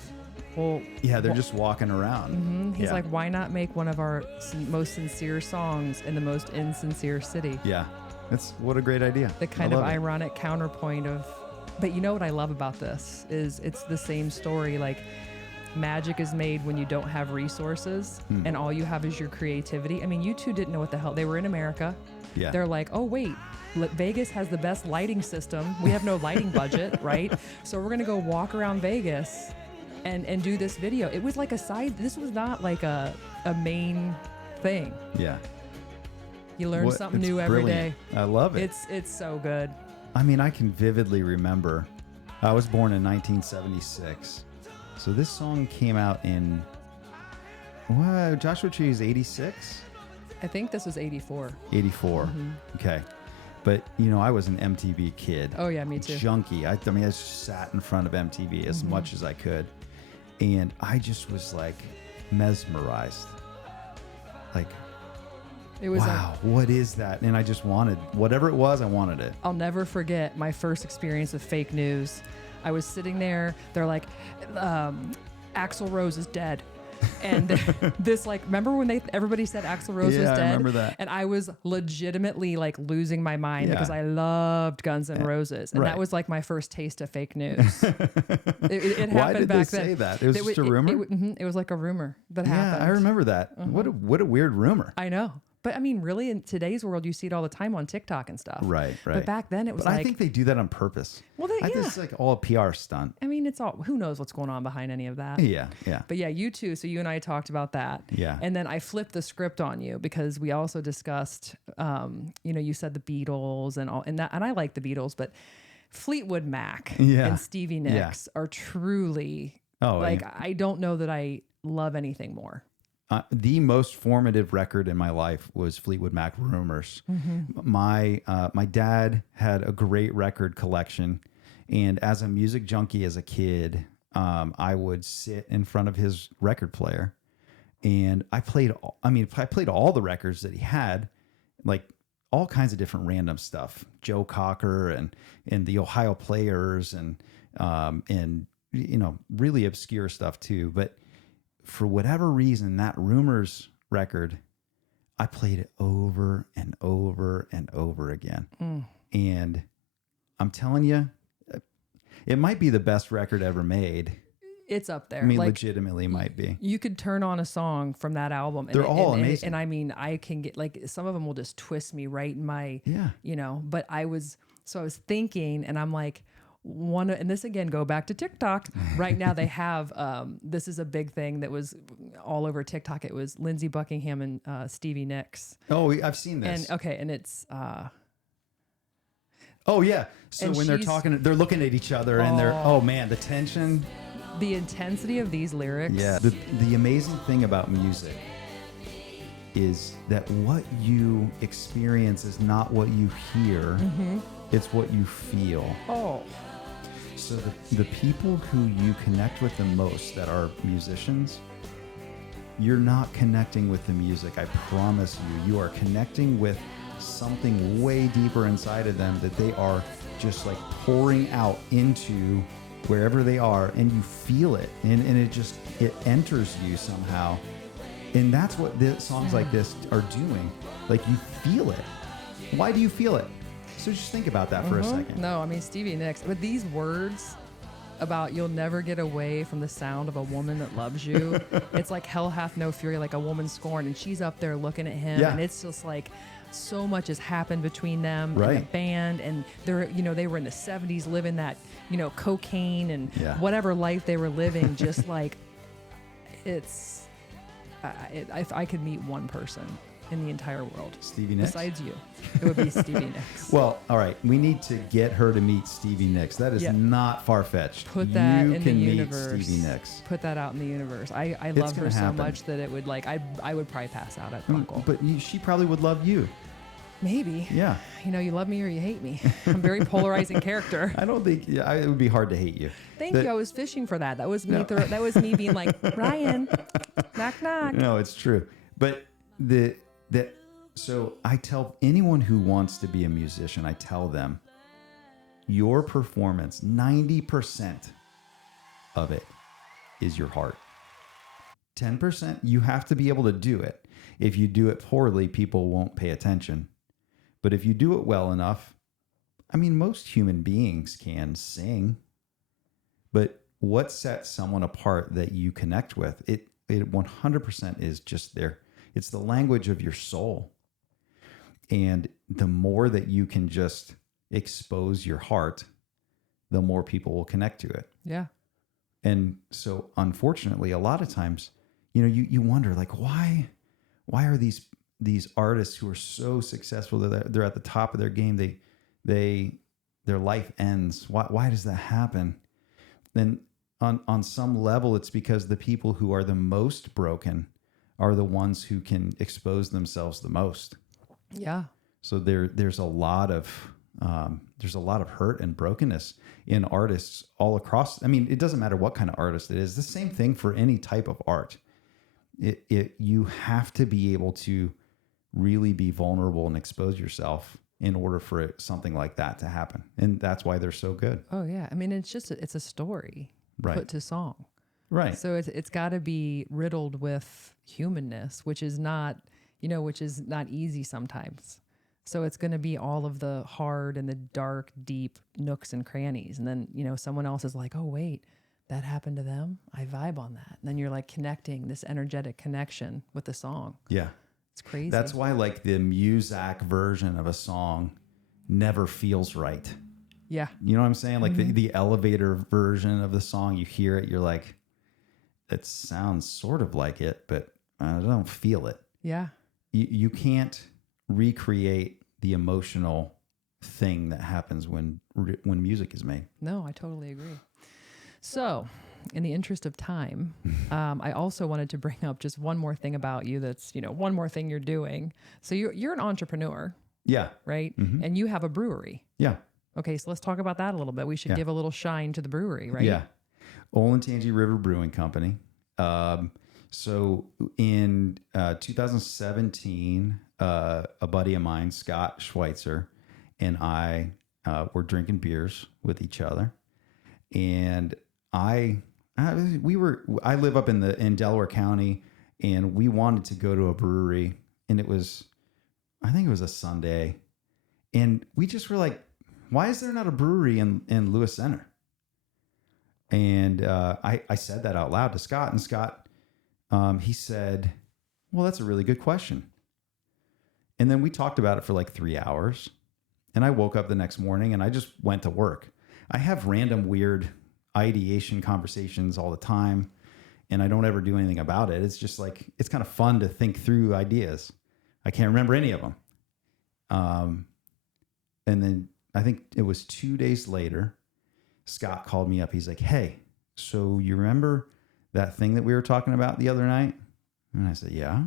well... Yeah, they're just walking around. He's Yeah. like, why not make one of our most sincere songs in the most insincere city? Yeah, what a great idea. The kind I of love it. ironic counterpoint of... But you know what I love about this is it's the same story. Like, magic is made when you don't have resources and all you have is your creativity. I mean, you two didn't know what the hell. They were in America. Yeah. They're like, oh, wait, Vegas has the best lighting system. We have no lighting budget, right? So we're going to go walk around Vegas and do this video. It was like this was not like a main thing. Yeah. You learn something new every day. I love it. It's so good. I mean, I can vividly remember. I was born in 1976. So this song came out in, Joshua Tree is 86? I think this was 84. 84. Okay. But, I was an MTV kid. Oh, yeah, me too. Junkie. I mean, I just sat in front of MTV as much as I could. And I just was like mesmerized. Like, It was wow, what is that? And I just wanted, whatever it was, I wanted it. I'll never forget my first experience with fake news. I was sitting there. They're like, Axl Rose is dead. And this, like, remember when everybody said Axl Rose was dead? I remember that. And I was legitimately like losing my mind because I loved Guns N' Roses. And that was like my first taste of fake news. It happened Why did back they then. say that? It was just a rumor? It was like a rumor that happened. Yeah, I remember that. What a weird rumor. I know. But I mean, really, in today's world, you see it all the time on TikTok and stuff. Right. But back then, it was I think they do that on purpose. Well, I think it's like all a PR stunt. I mean, it's all, who knows what's going on behind any of that. Yeah. But yeah, you too. So you and I talked about that. Yeah. And then I flipped the script on you because we also discussed, you said the Beatles and all, and I like the Beatles, but Fleetwood Mac and Stevie Nicks are truly I don't know that I love anything more. The most formative record in my life was Fleetwood Mac Rumors. My dad had a great record collection, and as a music junkie as a kid, I would sit in front of his record player, and I played all the records that he had, like all kinds of different random stuff, Joe Cocker and the Ohio Players and really obscure stuff too, but for whatever reason, that Rumors record, I played it over and over and over again. And I'm telling you, it might be the best record ever made. It's up there. I mean, legitimately might be. You could turn on a song from that album. They're all amazing. And I mean, I can get, like, some of them will just twist me right in my, but I was thinking, and I'm like, and this again, go back to TikTok. Right now they have, this is a big thing that was all over TikTok. It was Lindsey Buckingham and Stevie Nicks. Oh, I've seen this. And it's... oh, yeah. So when they're talking, they're looking at each other and they're, oh man, the tension. The intensity of these lyrics. Yeah. The amazing thing about music is that what you experience is not what you hear. It's what you feel. Oh. So the people who you connect with the most that are musicians, you're not connecting with the music. I promise you. You are connecting with something way deeper inside of them that they are just like pouring out into wherever they are, and you feel it, and it enters you somehow. And that's what songs like this are doing. Like, you feel it. Why do you feel it? So just think about that for a second. No, I mean, Stevie Nicks, but these words about you'll never get away from the sound of a woman that loves you. It's like hell hath no fury, like a woman scorned, and she's up there looking at him, and it's just like so much has happened between them and the band, and they're, they were in the 70s living that, cocaine and whatever life they were living, just like it's if I could meet one person in the entire world, Stevie Nicks, besides you, it would be Stevie Nicks. Well, all right, we need to get her to meet Stevie Nicks. That is not far-fetched. Put that in the You universe. can meet Stevie Nicks. Put that out in the universe. I love her so much that it would, like, I would probably pass out at buckle. But she probably would love you. Maybe. Yeah. You love me or you hate me. I'm a very polarizing character. I don't think it would be hard to hate you. Thank you. I was fishing for that. That was me. That was me being like, Ryan, knock knock. No, it's true. But so I tell anyone who wants to be a musician, I tell them, your performance, 90% of it is your heart. 10%, you have to be able to do it. If you do it poorly, people won't pay attention. But if you do it well enough, I mean, most human beings can sing. But what sets someone apart that you connect with, it 100% is just it's the language of your soul. And the more that you can just expose your heart, the more people will connect to it. Yeah. And so, unfortunately, a lot of times, you wonder, like, why are these artists who are so successful, they're at the top of their game, their life ends? Why does that happen? Then on some level, it's because the people who are the most broken are the ones who can expose themselves the most. Yeah. So there's a lot of hurt and brokenness in artists all across. I mean, it doesn't matter what kind of artist it is. The same thing for any type of art. You have to be able to really be vulnerable and expose yourself in order for something like that to happen. And that's why they're so good. Oh yeah. I mean, it's a story put to song. Right. So it's got to be riddled with humanness, which is not, which is not easy sometimes. So it's going to be all of the hard and the dark, deep nooks and crannies. And then, someone else is like, oh, wait, that happened to them. I vibe on that. And then you're like connecting this energetic connection with the song. Yeah. It's crazy. That's why like the Muzak version of a song never feels right. Yeah. You know what I'm saying? Like the elevator version of the song, you hear it, you're like, it sounds sort of like it, but I don't feel it. Yeah. You can't recreate the emotional thing that happens when music is made. No, I totally agree. So, in the interest of time, I also wanted to bring up just one more thing about you. That's one more thing you're doing. So you're an entrepreneur, Yeah. right? And you have a brewery. Yeah. Okay, so let's talk about that a little bit. We should give a little shine to the brewery, right? Yeah. Olentangy River Brewing Company. So in 2017, a buddy of mine, Scott Schweitzer, and I were drinking beers with each other, and I live up in Delaware County, and we wanted to go to a brewery, and I think it was a Sunday, and we just were like, why is there not a brewery in Lewis Center? And I said that out loud to Scott, and Scott, he said, well, that's a really good question. And then we talked about it for like 3 hours, and I woke up the next morning and I just went to work. I have random weird ideation conversations all the time, and I don't ever do anything about it. It's just like, it's kind of fun to think through ideas. I can't remember any of them. And then I think it was 2 days later, Scott called me up. He's like, hey, so you remember that thing that we were talking about the other night? And I said, yeah.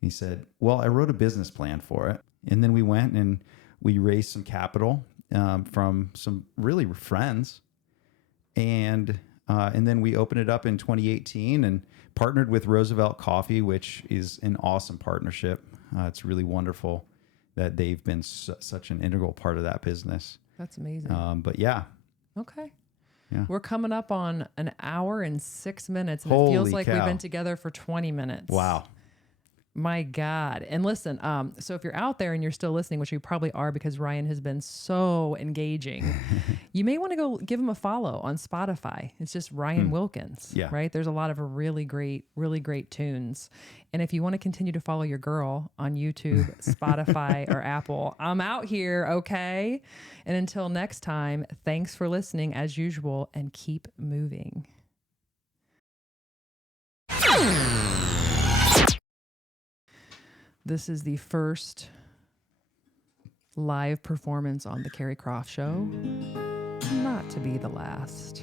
He said, well, I wrote a business plan for it. And then we went and we raised some capital from some really friends. And then we opened it up in 2018 and partnered with Roosevelt Coffee, which is an awesome partnership. It's really wonderful that they've been such an integral part of that business. That's amazing. But yeah. Okay. Yeah. We're coming up on an hour and 6 minutes, and Holy it feels like cow. we've been together for 20 minutes. Wow. My God. And listen, so if you're out there and you're still listening, which you probably are because Ryan has been so engaging, you may want to go give him a follow on Spotify. It's just Ryan Wilkins, Yeah. right? There's a lot of really great tunes. And if you want to continue to follow your girl on YouTube, Spotify, or Apple, I'm out here, okay? And until next time, thanks for listening as usual, and keep moving. This is the first live performance on the Carrie Croft Show. Not to be the last.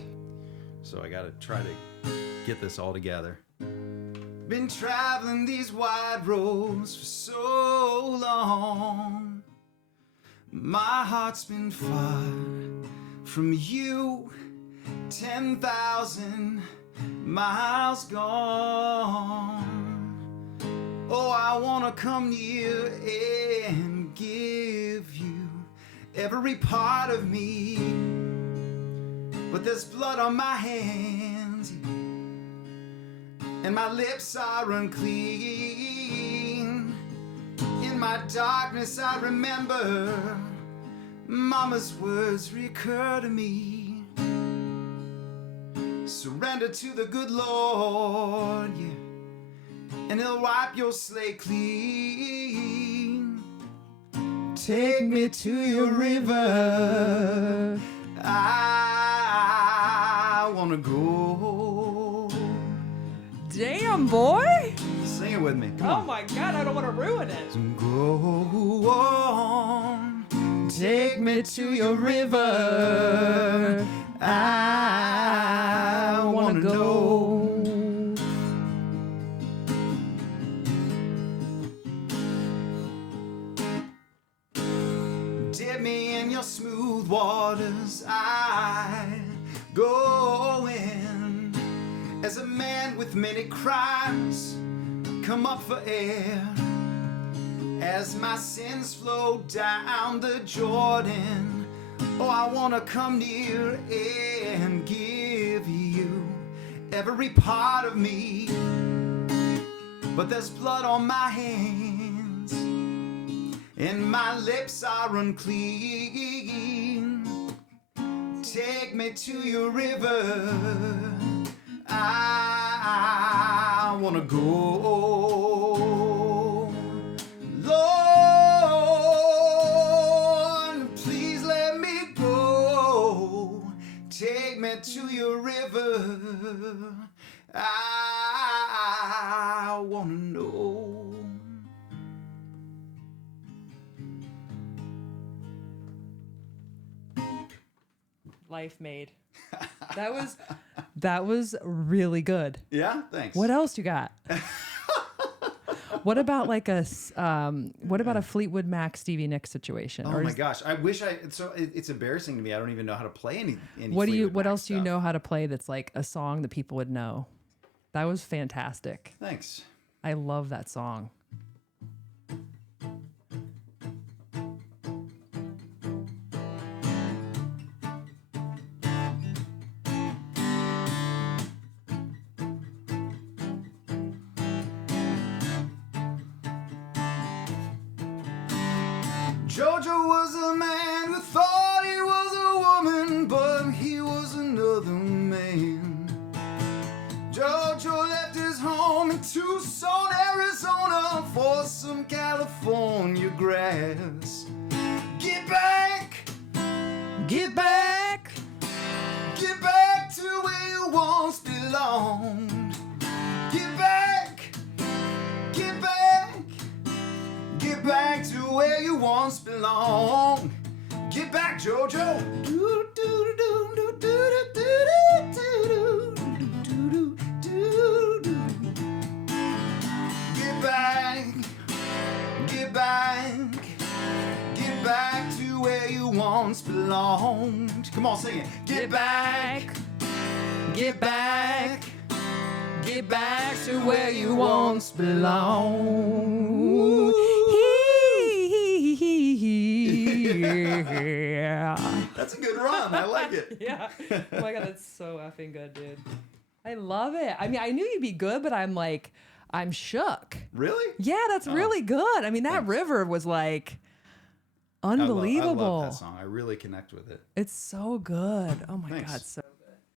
So I got to try to get this all together. Been traveling these wide roads for so long. My heart's been far from you, 10,000 miles gone. Oh, I wanna come near and give you every part of me, but there's blood on my hands and my lips are unclean. In my darkness I remember Mama's words recur to me. Surrender to the good Lord, yeah, and He'll wipe your slate clean. Take me to your river, I wanna go. Damn, boy! Sing it with me. Come Oh on. my God, I don't want to ruin it. Go on, take me to your river, I wanna know. Dip me in your smooth waters, I go in. As a man with many crimes, come up for air. As my sins flow down the Jordan, oh, I wanna come near and give you every part of me, but there's blood on my hands, and my lips are unclean. Take me to your river, I wanna go. Lord, please let me go. Take me to your river, I wanna know. Life made. That was really good. Yeah, thanks. What else you got? What about like a Fleetwood Mac Stevie Nicks situation? Oh my gosh, I wish it's embarrassing to me. I don't even know how to play any What else stuff. do you know how to play that's like a song that people would know? That was fantastic. Thanks. I love that song. Jojo was a man who thought he was a woman, but he was another man. Jojo left his home in Tucson, Arizona for some California grass. Get back! Get back! Get back to where you once belonged. Get back! Get back! Get back to where you once belonged. Get back, Jojo. Get back, get back, get back to where you once belonged. Come on, sing it. Get back, get back, get back to where you once belonged. That's a good run. I like it. Yeah. Oh my God, that's so effing good, dude. I love it. I mean, I knew you'd be good, but I'm shook. Really? Yeah, that's really good. I mean, that Thanks. river was like unbelievable. I love that song. I really connect with it. It's so good. Oh my Thanks. God, so